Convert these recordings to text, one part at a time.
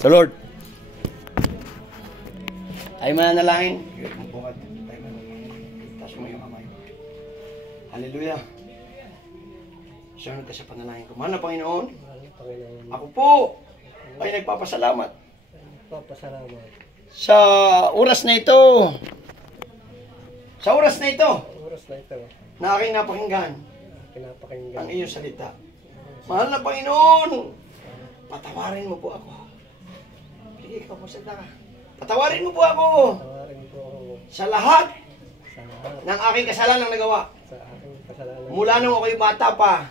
Praise the Lord. Tayo mananalangin. Taas mo yung kamay. Hallelujah. Sunod ka sa panalangin ko. Mahal na Panginoon, ako po ay nagpapasalamat sa oras na ito. Sa oras na ito na aking napakinggan ang iyong salita. Mahal na Panginoon, patawarin mo po ako. Sige, ikaw po salita ka. Patawarin mo po ako sa lahat ng aking kasalanan nagawa. Mula nung ako'y bata pa.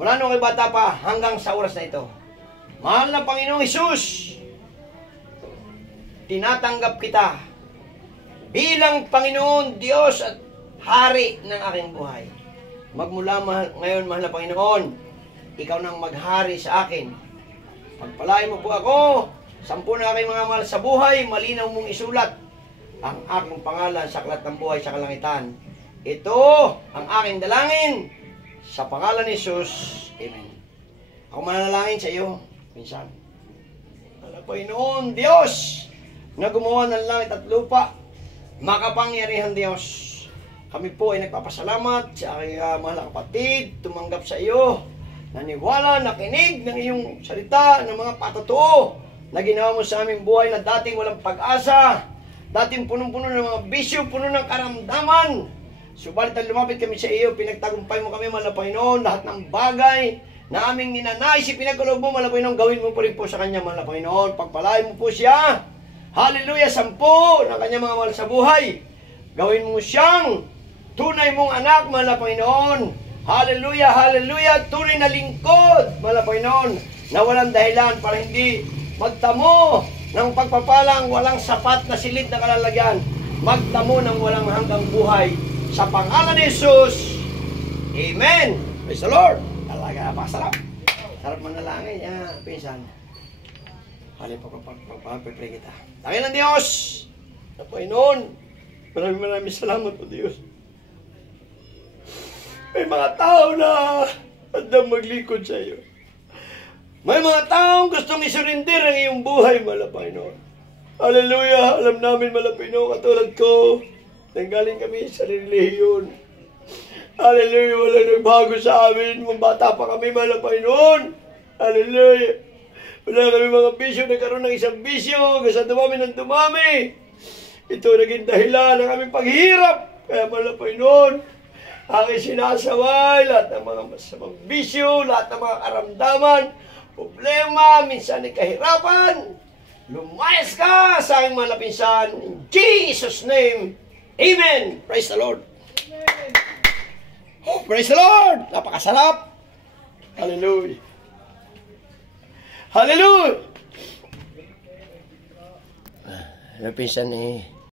Mula nung ako'y bata pa hanggang sa oras na ito. Mahal na Panginoong Hesus, tinatanggap kita bilang Panginoon, Diyos at Hari ng aking buhay. Magmula ngayon, mahal na Panginoon, ikaw nang maghari sa akin. Pagpalain mo po ako, 10 na aking mga mahal sa buhay, malinaw mong isulat ang aking pangalan sa aklat ng buhay sa kalangitan. Ito ang aking dalangin sa pangalan ni Jesus. Amen. Ako mananalangin sa iyo, minsan. Mahal na Panginoon, Diyos, na gumawa ng langit at lupa, makapangyarihan Diyos. Kami po ay nagpapasalamat sa aking mahal na kapatid, tumanggap sa iyo, naniwala, nakinig ng iyong salita, ng mga patotoo na ginawa mo sa aming buhay na dating walang pag-asa, dating punong-puno ng mga bisyo, puno ng karamdaman. Subalit ang lumapit kami sa iyo, pinagtagumpay mo kami, mahal na Panginoon, lahat ng bagay na aming ninanais, pinagkaloob mo, mahal na Panginoon, gawin mo po rin po sa kanya, mahal na Panginoon. Pagpalain mo po siya. Hallelujah, 10 ng kanyang mga mahal sa buhay. Gawin mo siyang tunay mong anak, mahal na Panginoon. Hallelujah, hallelujah, tunay na lingkod, mahal na Panginoon, na walang dahilan para hindi magtamo ng pagpapalang walang sapat na silid na kalalagyan. Magtamo ng walang hanggang buhay. Sa pangalan ni Jesus, Amen. Praise the Lord. Talaga, napakasarap. Sarap manalangin niya, pinsan. Halip pagpapapipray kita. Tangin ng Diyos, na Panginoon, maraming salamat po Diyos. May mga tao na handang maglingkod sa iyo. May mga taong gustong isurrender ang iyong buhay, mahal na Panginoon. Hallelujah! Alam namin, mahal na Panginoon, katulad ko, nanggaling kami sa relihiyon. Hallelujah! Walang nagbago sa amin. Mga bata pa kami, mahal na Panginoon. Hallelujah! Wala kami mga bisyo, nagkaroon ng isang bisyo, kasi dumami ng dumami. Ito naging dahilan ng aming paghihirap. Kaya, mahal na Panginoon, aking sinasaway, lahat ng mga masamang bisyo, lahat ng mga karamdaman, problema, minsan ay kahirapan. Lumayas ka sa aking mga pinsan. In Jesus' name, Amen. Praise the Lord. Oh, praise the Lord. Napakasarap. Hallelujah. Hallelujah. Pinsan